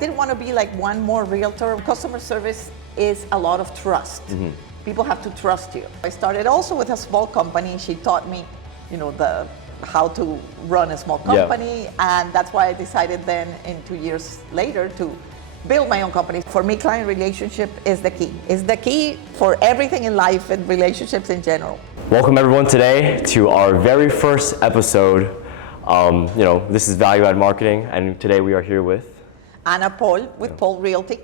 Didn't want to be like one more realtor. Customer service is a lot of trust. People have to trust you. I started also with a small company. She taught me, how to run a small company, and that's why I decided then, in 2 years later, to build my own company. For me, client relationship is the key. It's the key for everything in life and relationships in general. Welcome everyone today to our very first episode. This is Value Add Marketing, and today we are here with Anna Pol with Pol Realty.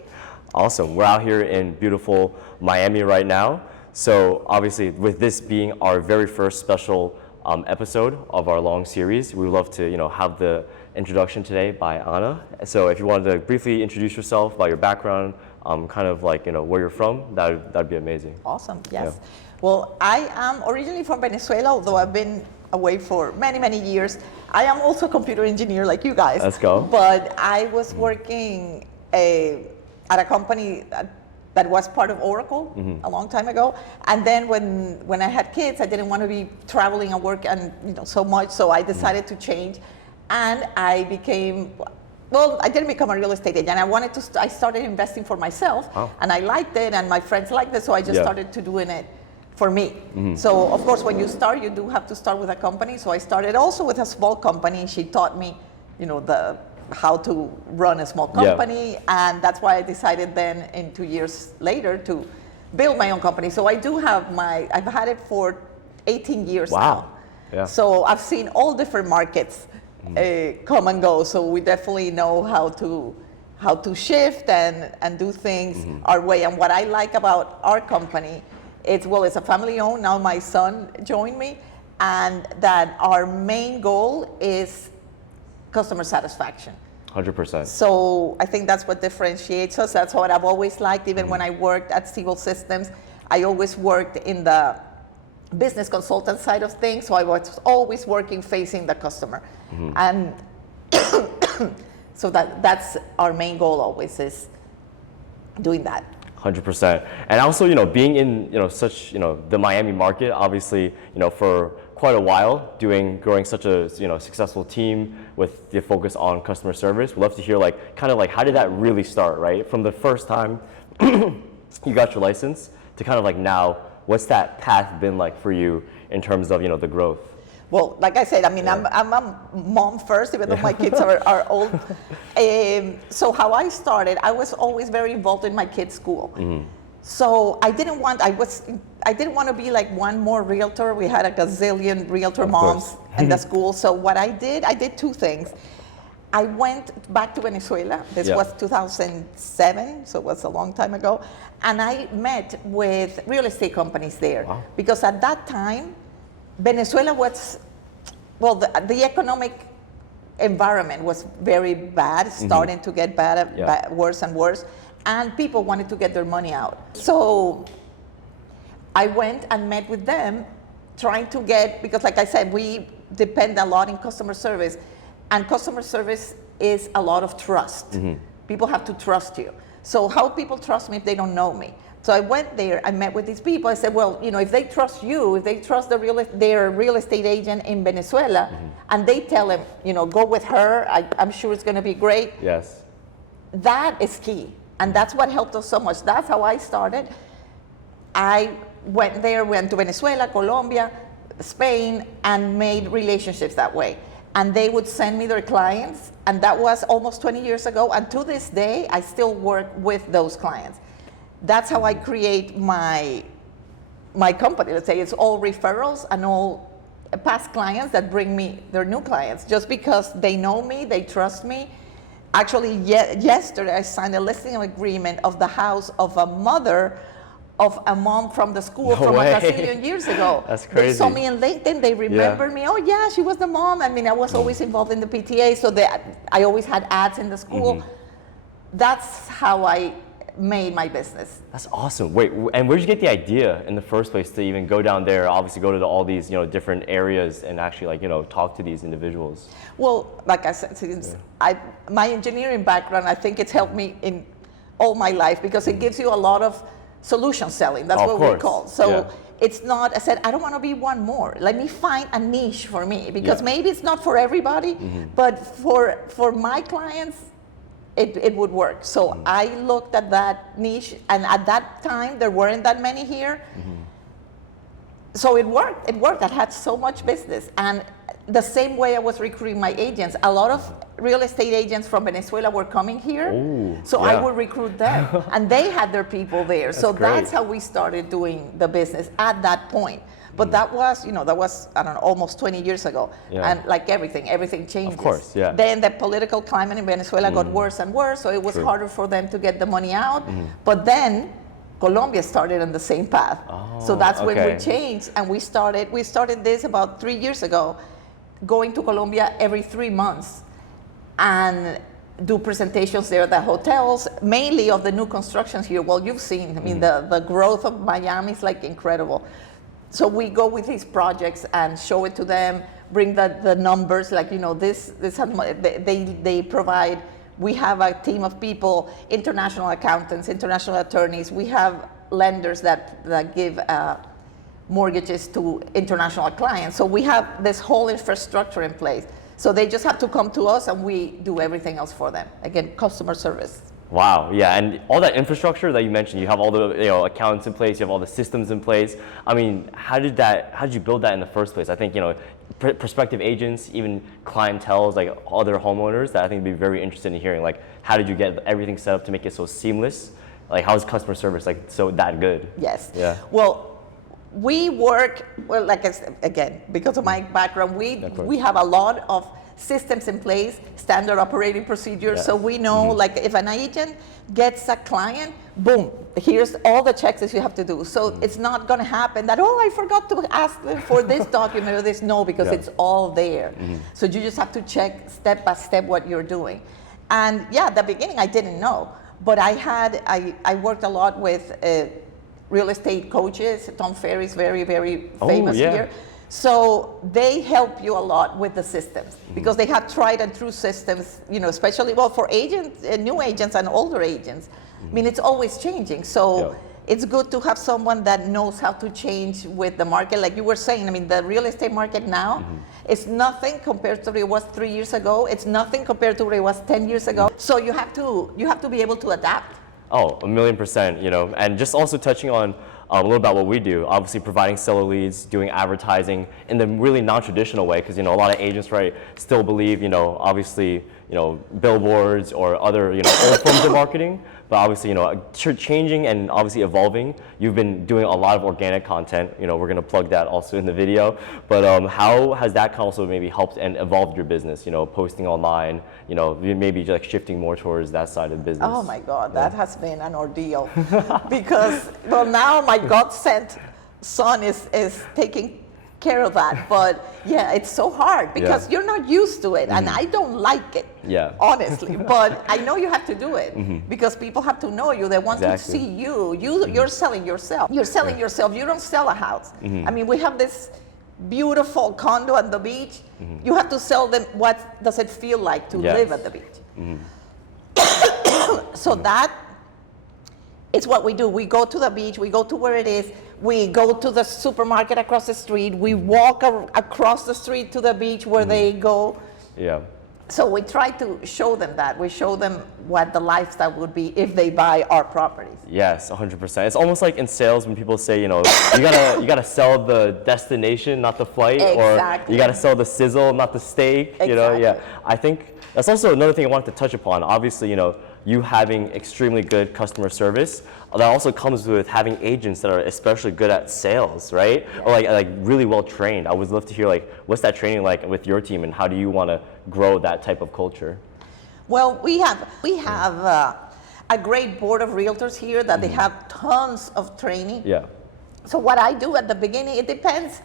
Awesome. We're out here in beautiful Miami right now. So obviously, with this being our very first special episode of our long series, we would love to have the introduction today by Anna. So if you wanted to briefly introduce yourself, about your background, where you're from, that'd be amazing. Awesome. Yes. Yeah. Well, I am originally from Venezuela, although I've been away for many, many years. I am also a computer engineer like you guys. Let's go. But I was working at a company that was part of Oracle a long time ago. And then when I had kids, I didn't want to be traveling and work and so much, so I decided to change. And I didn't become a real estate agent. I started investing for myself, and I liked it, and my friends liked it, so I just started to doing it for me. So of course, when you start, you do have to start with a company. So I started also with a small company. She taught me, how to run a small company, and that's why I decided then, in 2 years later, to build my own company. So I do have I've had it for 18 years now. Yeah. So I've seen all different markets come and go. So we definitely know how to shift and do things our way. And what I like about our company, it's a family owned. Now my son joined me, and that our main goal is customer satisfaction. 100%. So I think that's what differentiates us. That's what I've always liked. Even when I worked at Civil Systems, I always worked in the business consultant side of things. So I was always working facing the customer. And so that's our main goal always, is doing that. 100%. And also, being in, the Miami market, obviously, for quite a while, growing such a, successful team with the focus on customer service. We'd love to hear, how did that really start, right? From the first time you got your license to now, what's that path been like for you in terms of, the growth? Well, like I said, I'm a mom first, even though my kids are old. So how I started, I was always very involved in my kids' school. So I didn't want to be like one more realtor. We had a gazillion realtor moms in the school. So what I did two things. I went back to Venezuela. This was 2007, so it was a long time ago. And I met with real estate companies there. Wow. Because at that time, Venezuela was, the economic environment was very bad, starting to get worse and worse, and people wanted to get their money out. So I went and met with them, trying to because like I said, we depend a lot in customer service, and customer service is a lot of trust. People have to trust you. So how people trust me if they don't know me? So I went there, I met with these people. I said, if they trust you, if they trust their real estate agent in Venezuela, and they tell him, go with her, I'm sure it's going to be great. Yes. That is key. And that's what helped us so much. That's how I started. I went to Venezuela, Colombia, Spain, and made relationships that way. And they would send me their clients, and that was almost 20 years ago. And to this day, I still work with those clients. That's how I create my company. Let's say it's all referrals and all past clients that bring me their new clients, just because they know me, they trust me. Actually, yesterday I signed a listing agreement of the house of a mother of a mom from the school a gazillion years ago. That's crazy. They saw me in LinkedIn, they remembered me. Oh yeah, she was the mom. I was always involved in the PTA, so I always had ads in the school. That's how I made my business. That's awesome. Wait, and where did you get the idea in the first place to even go down there, obviously go to all these, different areas and actually talk to these individuals? Well, like I said, since my engineering background, I think it's helped me in all my life, because it gives you a lot of solution selling. That's what we call. So it's not, I said, I don't want to be one more. Let me find a niche for me, because maybe it's not for everybody, but for my clients, it would work. So I looked at that niche, and at that time there weren't that many here. So it worked. I had so much business, and the same way I was recruiting my agents. A lot of real estate agents from Venezuela were coming here, so I would recruit them, and they had their people there. So that's how we started doing the business at that point. But that was, I don't know, almost 20 years ago. And like everything changes. Of course, yeah. Then the political climate in Venezuela got worse and worse, so it was harder for them to get the money out. But then Colombia started on the same path. So that's when we changed, and we started this about 3 years ago, going to Colombia every 3 months and do presentations there at the hotels, mainly of the new constructions here. Well, you've seen, I mean, the growth of Miami is like incredible. So we go with these projects and show it to them, bring the numbers, like, this they provide. We have a team of people, international accountants, international attorneys. We have lenders that give mortgages to international clients. So we have this whole infrastructure in place. So they just have to come to us, and we do everything else for them. Again, customer service. Wow, yeah, and all that infrastructure that you mentioned, you have all the accountants in place, you have all the systems in place. I mean, how did you build that in the first place? I think prospective agents, even clienteles, like other homeowners, that I think would be very interested in hearing. Like, how did you get everything set up to make it so seamless? Like, how is customer service like so that good? Yes. Yeah. Well, we work like I said, again, because of my background, we have a lot of systems in place, standard operating procedures. So we know, like, if an agent gets a client, boom, here's all the checks that you have to do. So it's not going to happen that, I forgot to ask them for this document or this. No, because it's all there. So you just have to check step by step what you're doing. And at the beginning I didn't know, but I worked a lot with real estate coaches. Tom Ferry's very, very famous here. So they help you a lot with the systems, because they have tried and true systems, especially for agents, new agents and older agents. I mean, it's always changing. So it's good to have someone that knows how to change with the market. Like you were saying, I mean, the real estate market now is nothing compared to what it was 3 years ago. It's nothing compared to what it was 10 years ago. So you have to be able to adapt. Oh, 1,000,000%, and just also touching on a little about what we do, obviously providing seller leads, doing advertising in the really non-traditional way, because a lot of agents, right, still believe, obviously, billboards or other, old forms of marketing, but obviously, changing and obviously evolving. You've been doing a lot of organic content, we're going to plug that also in the video, but how has that also maybe helped and evolved your business, posting online, maybe like shifting more towards that side of the business? Oh my God, that has been an ordeal, because, now my God-sent son is taking care of that, but it's so hard because you're not used to it, and I don't like it, honestly, but I know you have to do it because people have to know you. They want to see you. You're selling yourself. You're selling yourself. You don't sell a house. I mean, we have this beautiful condo at the beach. You have to sell them what does it feel like to live at the beach. So that it's what we do. We go to the beach, we go to where it is, we go to the supermarket across the street, we walk across the street to the beach where they go. So we try to show them that. We show them what the lifestyle would be if they buy our properties. Yes, 100%. It's almost like in sales when people say, you gotta sell the destination, not the flight, or you gotta sell the sizzle, not the steak. I think that's also another thing I wanted to touch upon. Obviously, you having extremely good customer service, that also comes with having agents that are especially good at sales, right? Or like really well trained. I would love to hear what's that training like with your team, and how do you want to grow that type of culture? Well, we have a great board of realtors here that they have tons of training. So what I do at the beginning, it depends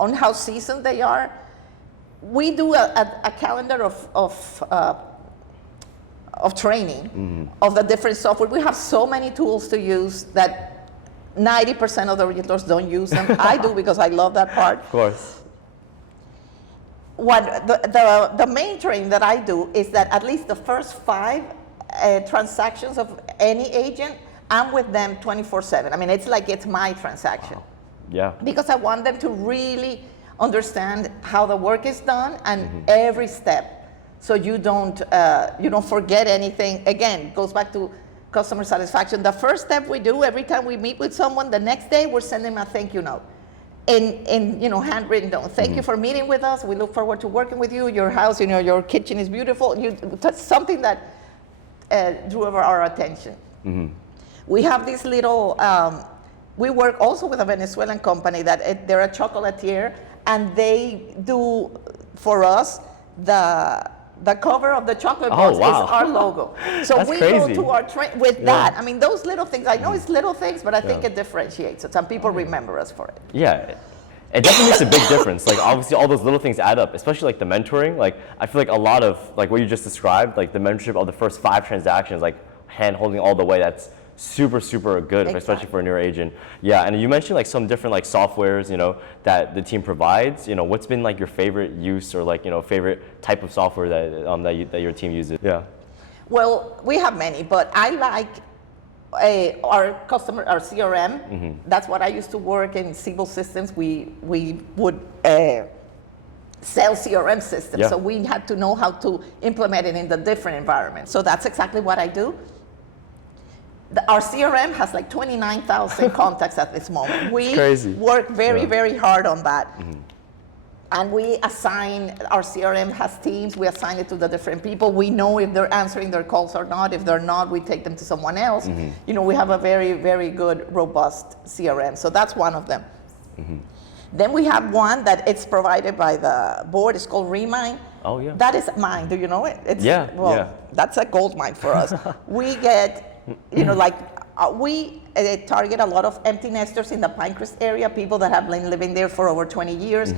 on how seasoned they are. We do a calendar of training of the different software. We have so many tools to use that 90% of the realtors don't use them. I do, because I love that part. Of course. What the main training that I do is that at least the first 5 transactions of any agent, I'm with them 24/7. I mean, it's like it's my transaction. Because I want them to really understand how the work is done and every step. so you don't forget anything. Again, goes back to customer satisfaction. The first step we do every time we meet with someone, the next day we're sending them a thank you note. In handwritten note. Thank you for meeting with us. We look forward to working with you. Your house, your kitchen is beautiful. That's something that drew our attention. We have this little. We work also with a Venezuelan company that they're a chocolatier, and they do for us the cover of the chocolate box is our logo. So That's we crazy. go to our with that. I mean, those little things, I know it's little things, but I think it differentiates it. Some people remember us for it. Yeah, it definitely makes a big difference. Like obviously all those little things add up, especially like the mentoring. Like I feel like a lot of like what you just described, like the mentorship of the first 5 transactions, like hand holding all the way, that's super good, especially for a newer agent. Yeah, and you mentioned like some different like softwares, that the team provides. What's been like your favorite use or like favorite type of software that your team uses? Yeah. Well, we have many, but I like our CRM. That's what I used to work in civil systems. We would sell CRM systems, so we had to know how to implement it in the different environments. So that's exactly what I do. Our CRM has like 29,000 contacts at this moment. We work very hard on that. And we assign, our CRM has teams, we assign it to the different people. We know if they're answering their calls or not. If they're not, we take them to someone else. We have a very good, robust CRM. So that's one of them. Then we have one that it's provided by the board. It's called Remind. Oh, yeah. That is mine. Do you know it? It's, yeah. That's a gold mine for us. We get, we target a lot of empty nesters in the Pinecrest area, people that have been living there for over 20 years.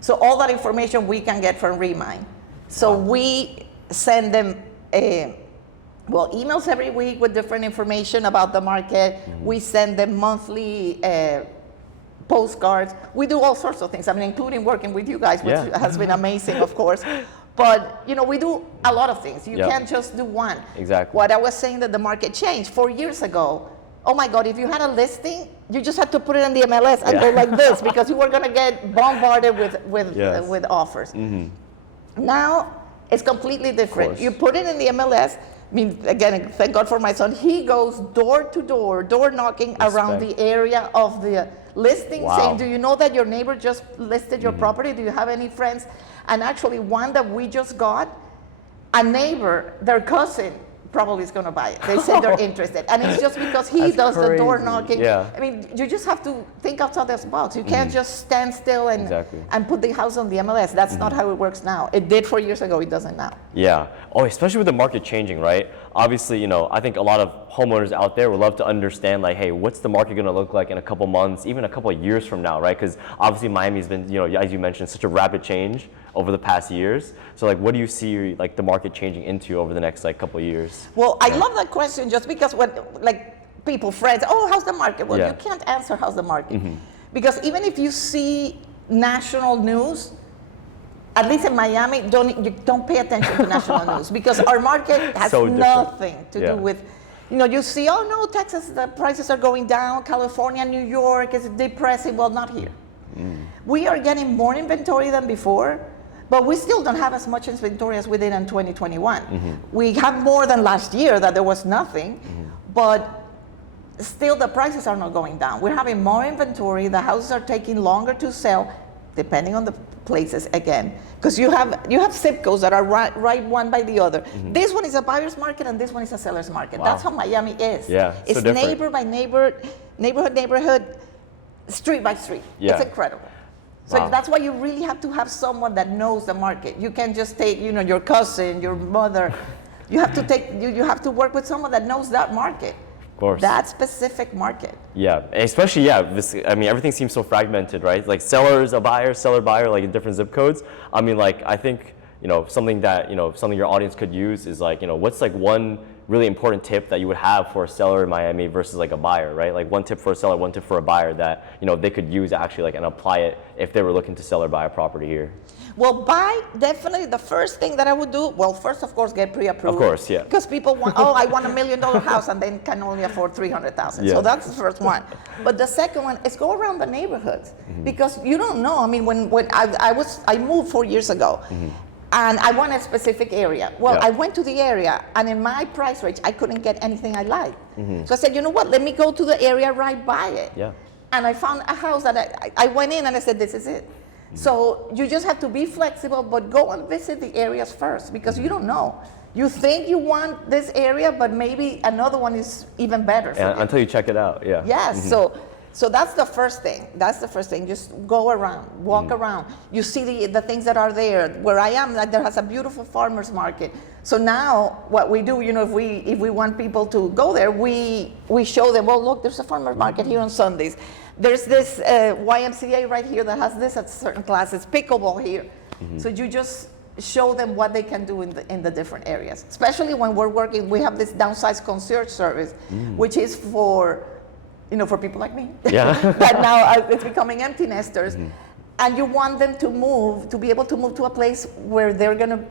So all that information we can get from Remind. So we send them emails every week with different information about the market. We send them monthly postcards. We do all sorts of things, including working with you guys, which has been amazing, of course. But, we do a lot of things. You can't just do one. Exactly. What I was saying that the market changed 4 years ago. Oh my God, if you had a listing, you just had to put it in the MLS and go like this because you were going to get bombarded with offers. Now, it's completely different. You put it in the MLS. Again, thank God for my son. He goes door to door, door knocking around the area of the listing, saying, do you know that your neighbor just listed your property? Do you have any friends? And actually, one that we just got, a neighbor, their cousin, probably is going to buy it. They say they're interested. And it's just because he does the door knocking. You just have to think outside this box. You can't just stand still and put the house on the MLS. That's not how it works now. It did 4 years ago. It doesn't now. Yeah. Oh, especially with the market changing, right? Obviously, I think a lot of homeowners out there would love to understand, like, hey, what's the market going to look like in a couple months, even a couple of years from now, right? Because obviously Miami's been, as you mentioned, such a rapid change over the past years. So like, what do you see like the market changing into over the next like couple of years? Well, I love that question just because when people, friends, how's the market? Well, you can't answer how's the market. Because even if you see national news, at least in Miami, you don't pay attention to national news because our market has nothing to do with, you see, Texas, the prices are going down, California, New York is depressing. Well, not here. We are getting more inventory than before, but we still don't have as much inventory as we did in 2021. We have more than last year that there was nothing, but still the prices are not going down. We're having more inventory. The houses are taking longer to sell, depending on the places again, because you have zip codes that are right one by the other. This one is a buyer's market and this one is a seller's market. That's how Miami is. It's so neighbor by neighbor, neighborhood, street by street. It's incredible. So that's why you really have to have someone that knows the market. You can't just take, your cousin, your mother. You have to you have to work with someone that knows that market. Of course. That specific market. Yeah, especially, everything seems so fragmented, right? Like sellers, a buyer, seller, buyer, like in different zip codes. I think, something that, something your audience could use is like, what's like one really important tip that you would have for a seller in Miami versus like a buyer, right? Like one tip for a seller, one tip for a buyer that, they could use actually and apply it if they were looking to sell or buy a property here. Well, definitely the first thing that I would do, first, of course, get pre-approved. Of course, yeah. Because people want, I want $1 million house and then can only afford $300,000. So that's the first one. But the second one is go around the neighborhoods because you don't know. When I moved 4 years ago, And I want a specific area. Well, Yeah. I went to the area, and in my price range, I couldn't get anything I liked. So I said, you know what, let me go to the area right by it. Yeah. And I found a house that I went in and I said, this is it. So you just have to be flexible, but go and visit the areas first, because you don't know. You think you want this area, but maybe another one is even better for you. Until you check it out, yeah. Yes, so that's the first thing. That's the first thing. Just go around, walk around. You see the things that are there. Where I am, like, there has a beautiful farmers market. So now what we do, if we want people to go there, we show them, well, look, there's a farmers market here on Sundays. There's this YMCA right here that has this at certain classes, pickleball here. So you just show them what they can do in the different areas. Especially when we're working, we have this downsized concierge service, which is for people like me, Yeah. that now it's becoming empty nesters, and you want them to be able to move to a place where they're going to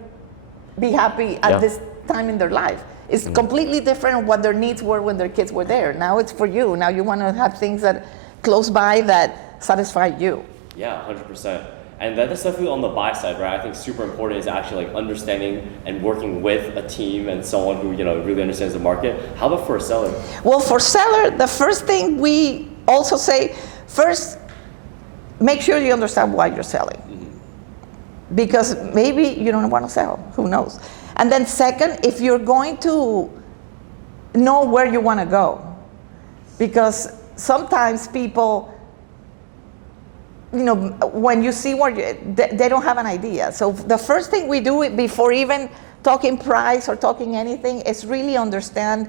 be happy at this time in their life. It's completely different than what their needs were when their kids were there. Now it's for you. Now you want to have things that close by that satisfy you. Yeah, 100%. And that's definitely on the buy side, right? I think super important is actually like understanding and working with a team and someone who really understands the market. How about for a seller? Well, for seller, the first thing we also say, first, make sure you understand why you're selling. Because maybe you don't want to sell, who knows? And then second, if you're going to know where you want to go, because sometimes people, when you see where they don't have an idea. So the first thing we do before even talking price or talking anything is really understand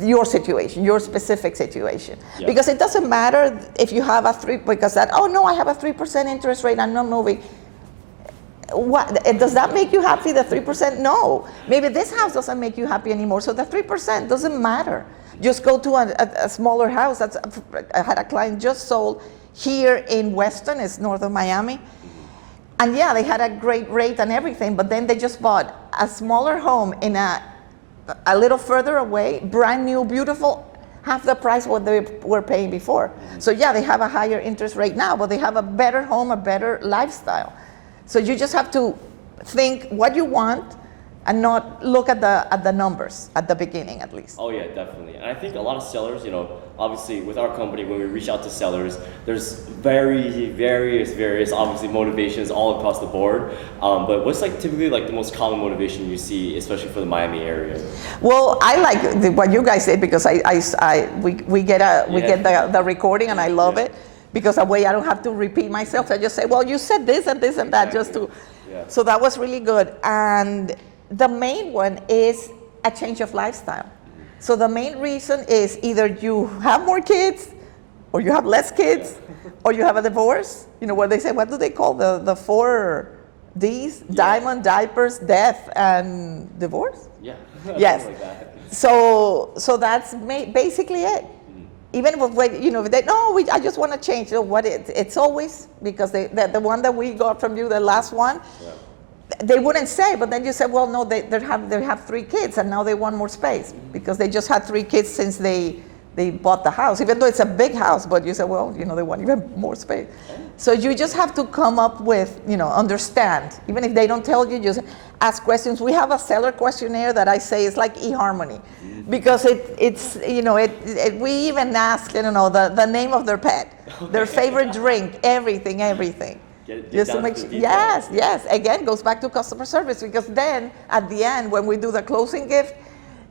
your situation, your specific situation. Yeah. Because it doesn't matter if you have I have a 3% interest rate, I'm not moving. What, does that make you happy, the 3%? No. Maybe this house doesn't make you happy anymore, so the 3% doesn't matter. Just go to a smaller house. I had a client just sold here in Weston, it's north of Miami. And yeah, they had a great rate and everything, but then they just bought a smaller home in a little further away, brand new, beautiful, half the price what they were paying before. So yeah, they have a higher interest rate now, but they have a better home, a better lifestyle. So you just have to think what you want and not look at the numbers at the beginning, at least. Oh yeah, definitely. And I think a lot of sellers, obviously with our company, when we reach out to sellers, there's various obviously motivations all across the board. But what's typically the most common motivation you see, especially for the Miami area? Well, I like what you guys say, because we get the recording, and I love it, because that way I don't have to repeat myself. I just say, well, you said this and this and that, just to. Yeah. So that was really good. And the main one is a change of lifestyle. So the main reason is either you have more kids, or you have less kids, or you have a divorce. What they say, what do they call the 4 Ds? Yeah. Diamond, diapers, death, and divorce? Yeah. Yes. Like that. So that's basically it. Even if I just want to change. So it's always, because the one that we got from you, the last one, they wouldn't say, but then you said, well, no, they have 3 kids, and now they want more space, because they just had 3 kids since they bought the house, even though it's a big house, but you said, well, they want even more space. So you just have to come up with, understand. Even if they don't tell you, just ask questions. We have a seller questionnaire that I say is like eHarmony, because we even ask, the name of their pet, their favorite drink, everything. Just to make sure. Yes. Again, goes back to customer service, because then at the end, when we do the closing gift,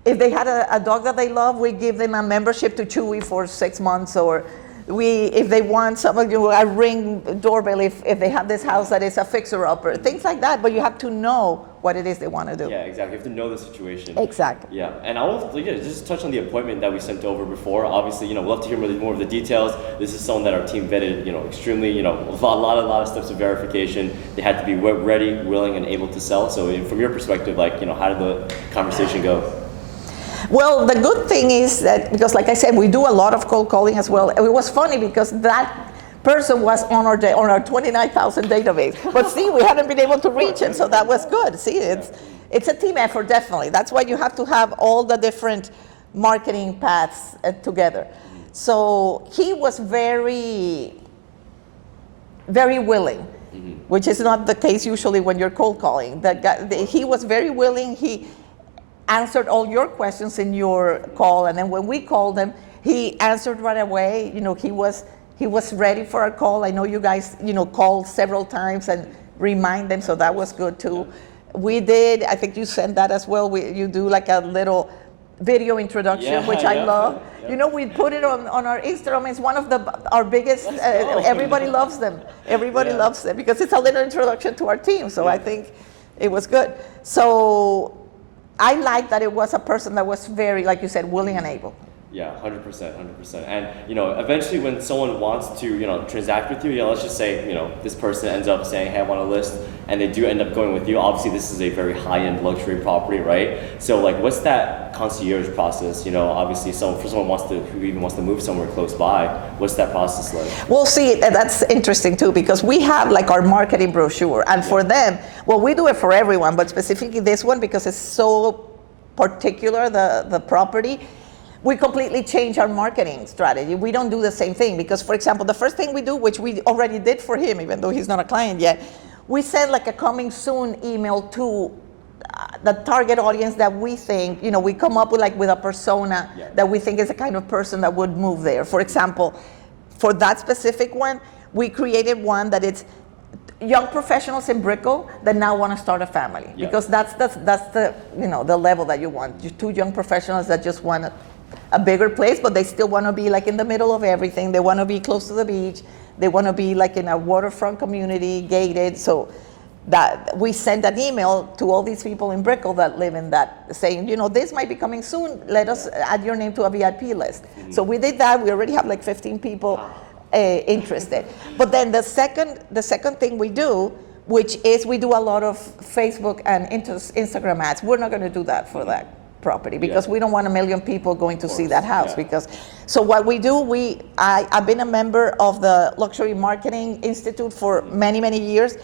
if they had a dog that they love, we give them a membership to Chewy for 6 months, or if they want a Ring doorbell, if they have this house that is a fixer-upper, things like that. But you have to know what it is they want to do. Yeah, exactly. You have to know the situation. Exactly. Yeah, and I will just touch on the appointment that we sent over before. Obviously, we'd love to hear more of the details. This is someone that our team vetted, extremely, a lot of steps of verification. They had to be ready, willing, and able to sell. So from your perspective, how did the conversation go? Well, the good thing is that, because like I said, we do a lot of cold calling as well. It was funny because that person was on our 29,000 database. But see, we hadn't been able to reach him, so that was good. See, it's a team effort, definitely. That's why you have to have all the different marketing paths together. So he was very, very willing. which is not the case usually when you're cold calling. He was very willing. He answered all your questions in your call, and then when we called him, he answered right away. He was ready for our call. I know you guys, called several times and remind them, so that was good too. We did, I think you sent that as well. You do like a little video introduction, which I love. Yeah. We put it on our Instagram. It's one of our biggest, everybody loves them. Everybody loves them because it's a little introduction to our team. So I think it was good. So I like that it was a person that was very, like you said, willing and able. Yeah, 100%, 100%. And, eventually when someone wants to, transact with you, let's just say, this person ends up saying, hey, I want a list, and they do end up going with you. Obviously, this is a very high-end luxury property, right? So, what's that concierge process? Obviously, for someone who even wants to move somewhere close by, what's that process like? Well, see, that's interesting, too, because we have, our marketing brochure. And for them, we do it for everyone, but specifically this one, because it's so particular, the property, we completely change our marketing strategy. We don't do the same thing because, for example, the first thing we do, which we already did for him, even though he's not a client yet, we send a coming soon email to the target audience that we think, we come up with a persona that we think is the kind of person that would move there. For example, for that specific one, we created one that it's young professionals in Brickell that now want to start a family because that's the the level that you want. You're two young professionals that just want a bigger place, but they still want to be in the middle of everything. They want to be close to the beach. They want to be in a waterfront community, gated. So that we send an email to all these people in Brickell that live in that, saying, this might be coming soon. Let us add your name to a VIP list. Mm-hmm. So we did that. We already have 15 people interested. But then the second thing we do, which is we do a lot of Facebook and Instagram ads. We're not going to do that for that property because we don't want 1 million people going to see that house so what we do, I've been a member of the Luxury Marketing Institute for many years,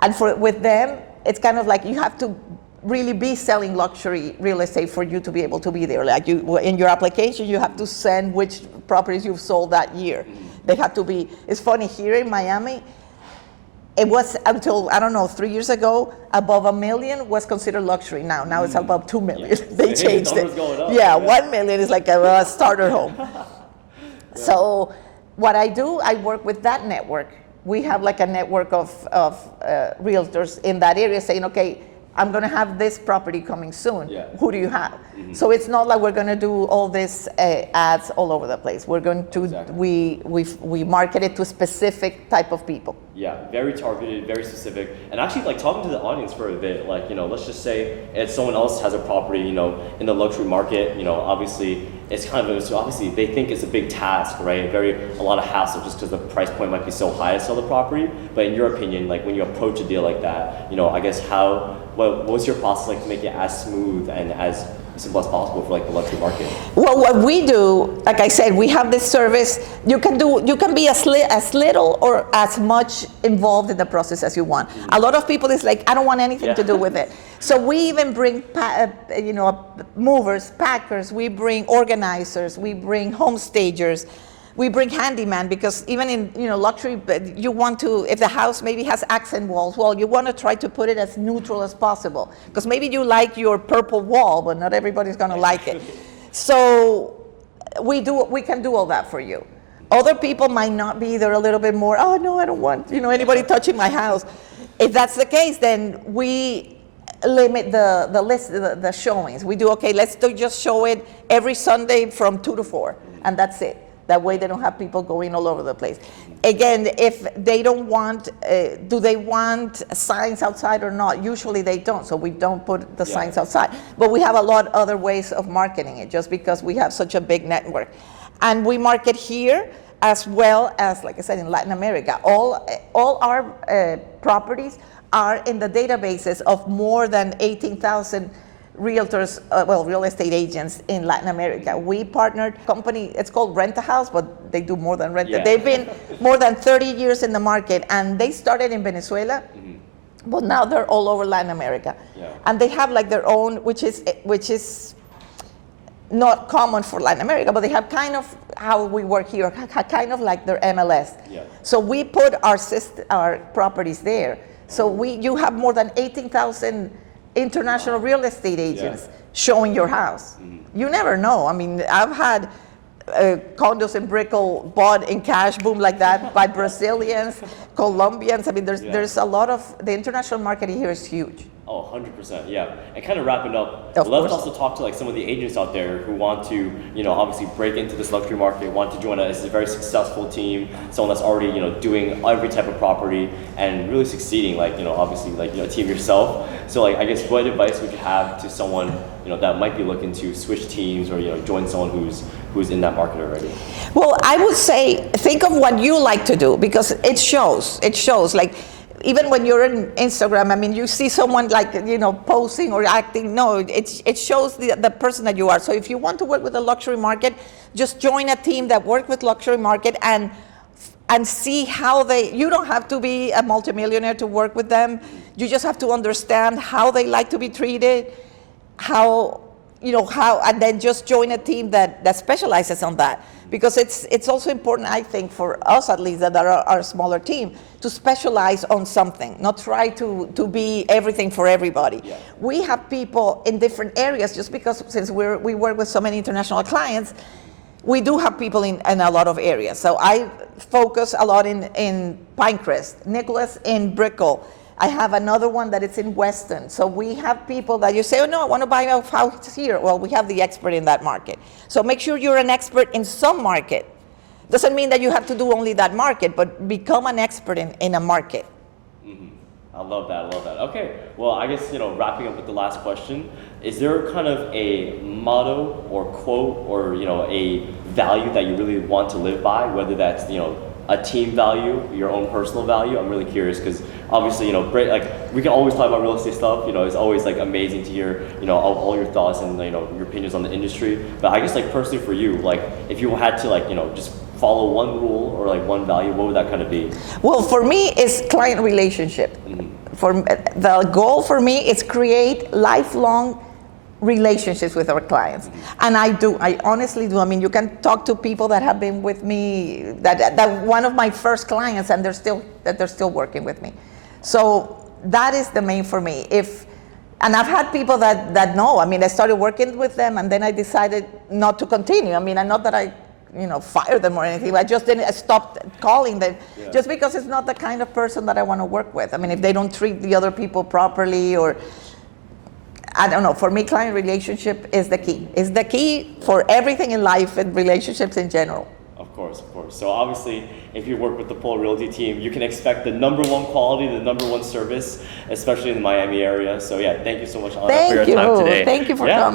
and with them it's kind of you have to really be selling luxury real estate for you to be able to be there. In your application you have to send which properties you've sold that year. They have to be. It's funny, here in Miami it was until, 3 years ago, above $1 million was considered luxury. Now it's above $2 million. They changed it. Yeah, 1 million is a starter home. So what I do, I work with that network. We have a network of realtors in that area saying, okay, I'm going to have this property coming soon. Who do you have? Mm-hmm. So it's not like we're going to do all this ads all over the place. We're going to, we market it to a specific type of people. Yeah, very targeted, very specific. And actually, talking to the audience for a bit, let's just say if someone else has a property, in the luxury market, obviously it's so obviously they think it's a big task, right? A lot of hassle just because the price point might be so high to sell the property. But in your opinion, when you approach a deal like that, I guess what was your process to make it as smooth and as simple as possible for the luxury market? Well, what we do, like I said, we have this service. You can be as little or as much involved in the process as you want. Mm-hmm. A lot of people is I don't want anything to do with it. So we even bring movers, packers, we bring organizers, we bring home stagers. We bring handyman because even in luxury, you want to, if the house maybe has accent walls, you want to try to put it as neutral as possible because maybe you like your purple wall, but not everybody's going to like it. So we can do all that for you. Other people might not be. They're a little bit more, oh no, I don't want anybody touching my house. If that's the case, then we limit the list, the showings. We do, okay, let's just show it every Sunday from 2 to 4, and that's it. That way they don't have people going all over the place. Again, if they don't want, do they want signs outside or not? Usually they don't, so we don't put the signs outside. But we have a lot of other ways of marketing it just because we have such a big network. And we market here as well as, like I said, in Latin America. All our properties are in the databases of more than 18,000 realtors, real estate agents in Latin America. We partnered company, it's called Rent a House, but they do more than rent. Yeah. They've been more than 30 years in the market, and they started in Venezuela, but now they're all over Latin America. Yeah. And they have their own, which is not common for Latin America, but they have kind of how we work here, kind of like their MLS. Yeah. So we put our properties there. So you have more than 18,000 international real estate agents showing your house. You never know. I mean, I've had condos in Brickell bought in cash, boom, like that, by Brazilians, Colombians. I mean, there's a lot of, the international market here is huge. Oh, 100%, yeah. And kind of wrapping up, Of let's course. also talk to like some of the agents out there who want to, obviously break into this luxury market, want to join a very successful team, someone that's already, doing every type of property and really succeeding, obviously, a team yourself. So, I guess what advice would you have to someone, that might be looking to switch teams or, join someone who's in that market already? Well, I would say, think of what you like to do, because it shows. Like, even when you're on Instagram, I mean, you see someone posing or acting. No, it shows the person that you are. So if you want to work with the luxury market, just join a team that works with luxury market and see how you don't have to be a multimillionaire to work with them. You just have to understand how they like to be treated, and then just join a team that specializes on that. Because it's also important, I think, for us at least, that are a smaller team, to specialize on something, not try to be everything for everybody. Yeah. We have people in different areas, just because since we work with so many international clients, we do have people in a lot of areas. So I focus a lot in Pinecrest, Nicholas in Brickell. I have another one that it's in Weston. So we have people that you say, oh no, I want to buy a house here. Well, we have the expert in that market. So make sure you're an expert in some market. Doesn't mean that you have to do only that market, but become an expert in a market. Mm-hmm. I love that. Okay, well, I guess, wrapping up with the last question, is there kind of a motto or quote or, a value that you really want to live by, whether that's, a team value, your own personal value? I'm really curious because obviously, we can always talk about real estate stuff. It's always amazing to hear, all your thoughts and your opinions on the industry. But I guess personally for you, if you had to just follow one rule or one value, what would that kind of be? Well, for me, it's client relationship. Mm-hmm. The goal for me is create lifelong relationships with our clients. And I honestly do. I mean, you can talk to people that have been with me, that one of my first clients, and they're still working with me. So that is the main for me. And I've had people that know. I mean, I started working with them and then I decided not to continue. I mean, not that I fired them or anything. I just didn't. I stopped calling them just because it's not the kind of person that I want to work with. I mean, if they don't treat the other people properly, or I don't know. For me, client relationship is the key. It's the key for everything in life and relationships in general. Of course. So obviously, if you work with the Pol Realty team, you can expect the #1 quality, the #1 service, especially in the Miami area. So yeah, thank you so much, Ana, for your time today. Thank you for coming.